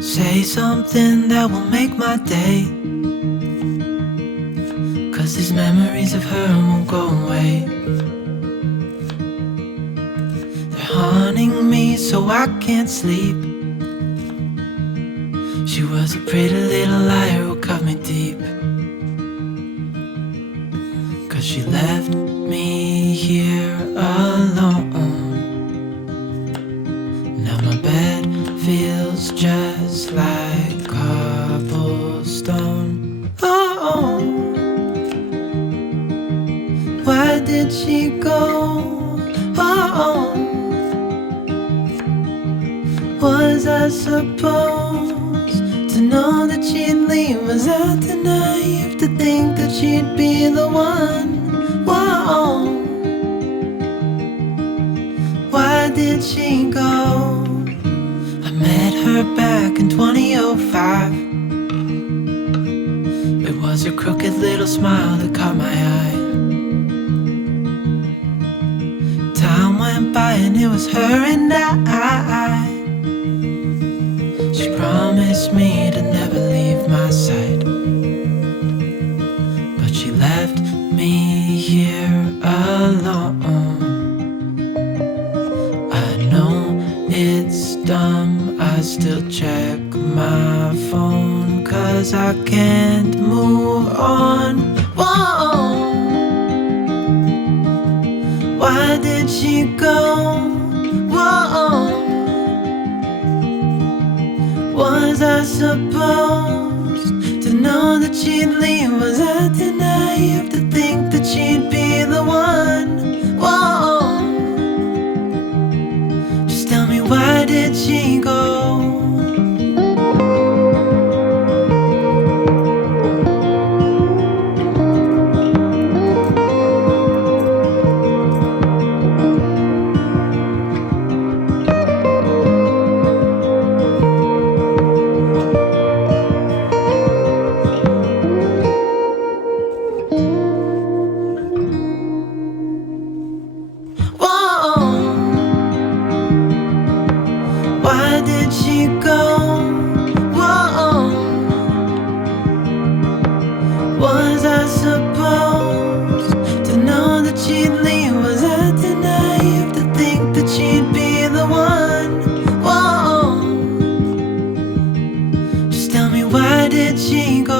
Say something that will make my day, 'cause these memories of her won't go away. They're haunting me so I can't sleep. She was a pretty little liar who cut me deep, 'cause she left me here alone. Now my bed feels just like cobblestone. Oh, why did she go? Oh, was I supposed to know that she'd leave? Was I too naive to think that she'd be the one? Whoa, why did she go? I met her back in 2005. It was her crooked little smile that caught my eye. Time went by and it was her and I. She promised me to never leave my side, but she left me here alone. I know it's dumb, I still check my phone, 'cause I can't move on. Whoa, why did she go? Whoa, was I supposed to know that she'd leave? Was I too naive to think that she'd be the one? Whoa, just tell me, why did she go? Why did she go? Whoa, was I supposed to know that she'd leave? Was I too naive to think that she'd be the one? Whoa, just tell me, why did she go?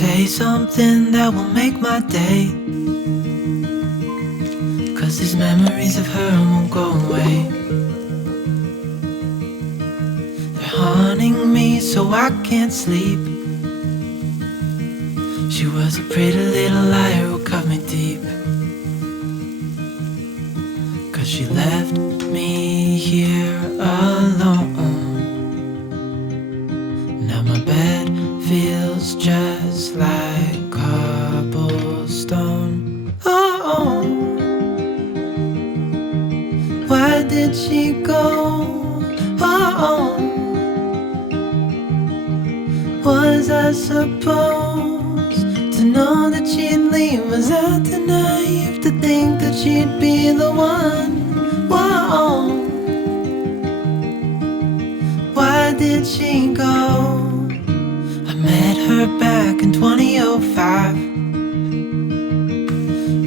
Say something that will make my day, 'cause these memories of her won't go away. They're haunting me so I can't sleep. She was a pretty little liar who cut me deep, 'cause she left me here alone. Now my bed feels just like cobblestone. Oh, why did she go? Oh, was I supposed to know that she'd leave? Was I too naive to think that she'd be the one? Whoa, why did she go? I met her back in 2005.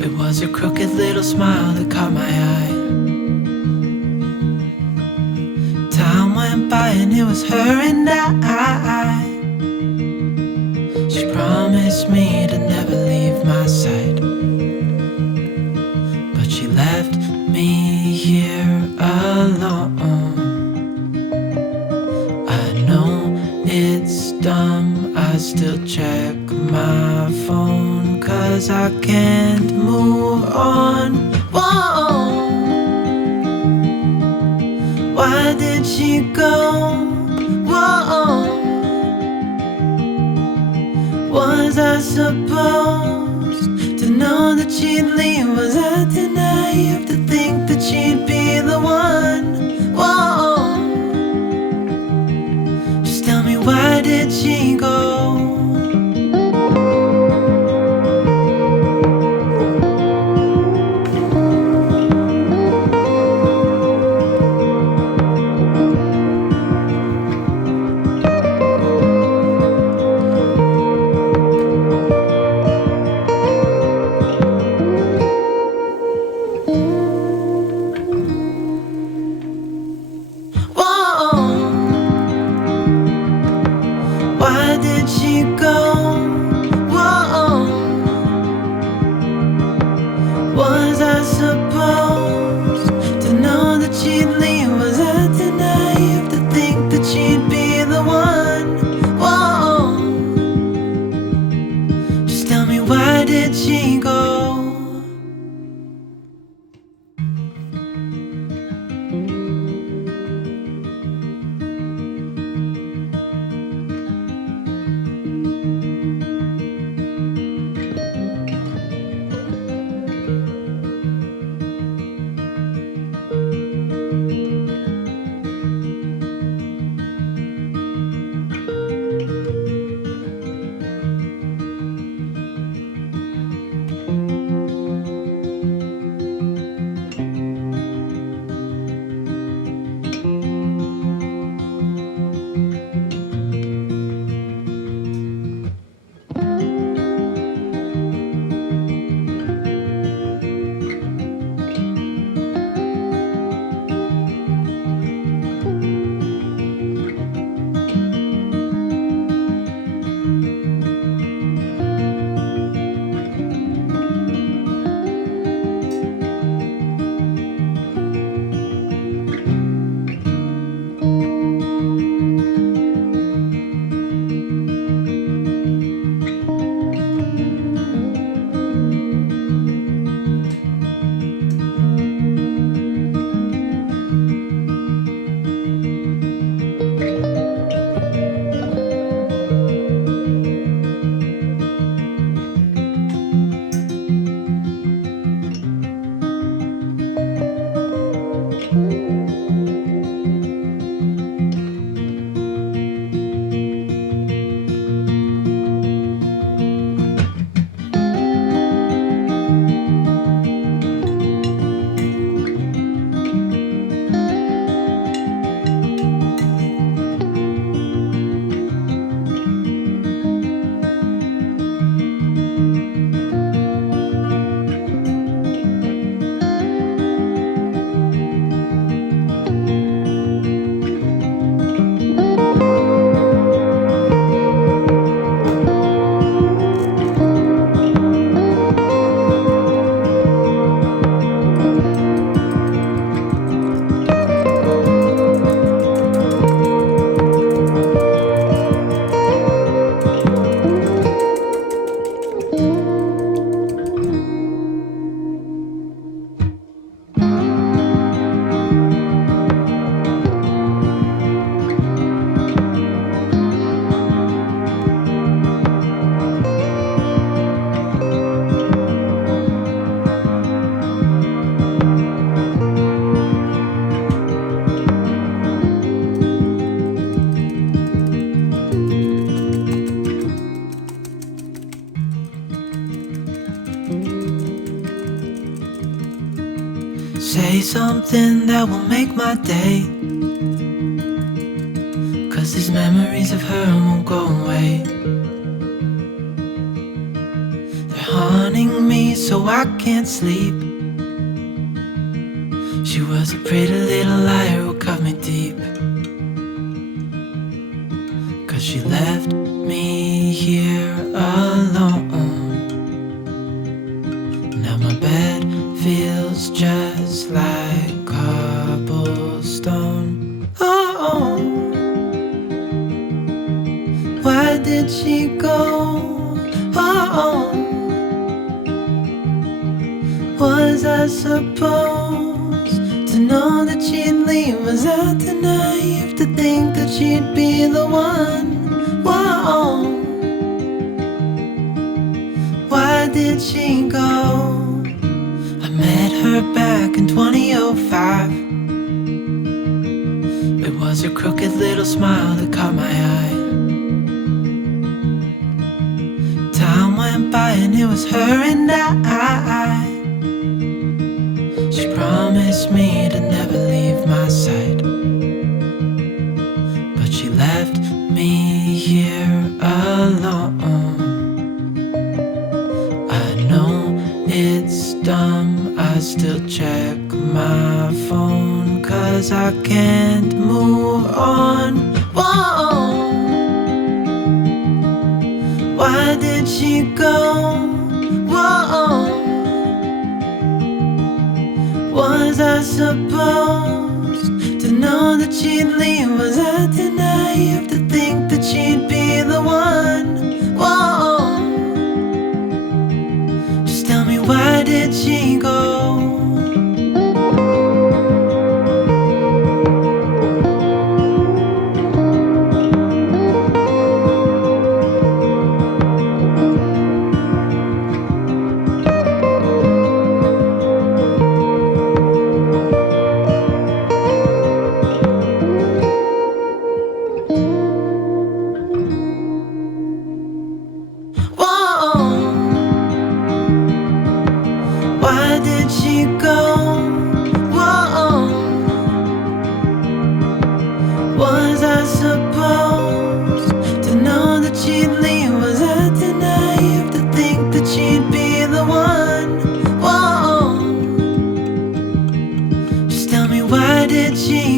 It was her crooked little smile that caught my eye. Time went by and it was her and I. She promised me to never leave my side, but she left me here alone. I know it's dumb, I still check my phone, 'cause I can't move on. Whoa, why did she go? Whoa, was I supposed to know that she'd leave? Was I too naive to think that she'd be the one? Whoa, just tell me, why did she go? something that will make my day. 'Cause these memories of her won't go away. They're haunting me so I can't sleep. She was a pretty little liar who cut me deep. 'Cause she left me here alone. Now my bed feels just like cobblestone. Oh, why did she go? Oh, was I supposed to know that she'd leave? Was I too naive to think that she'd be the one? Whoa, why did she go? I met her back in 2005. It was her crooked little smile that caught my eye. Time went by and it was her and I. She promised me to never leave my side, but she left me here alone. I know it's dumb, I still check my phone 'cause I can't move on. Whoa, why did she go? Whoa, was I supposed to know that she'd leave? Was I too naive to think that she'd be the one? Whoa, just tell me, why did she go? Why did she go? Whoa, was I supposed to know that she'd leave? Was I too naive to think that she'd be the one? Whoa, just tell me, why did she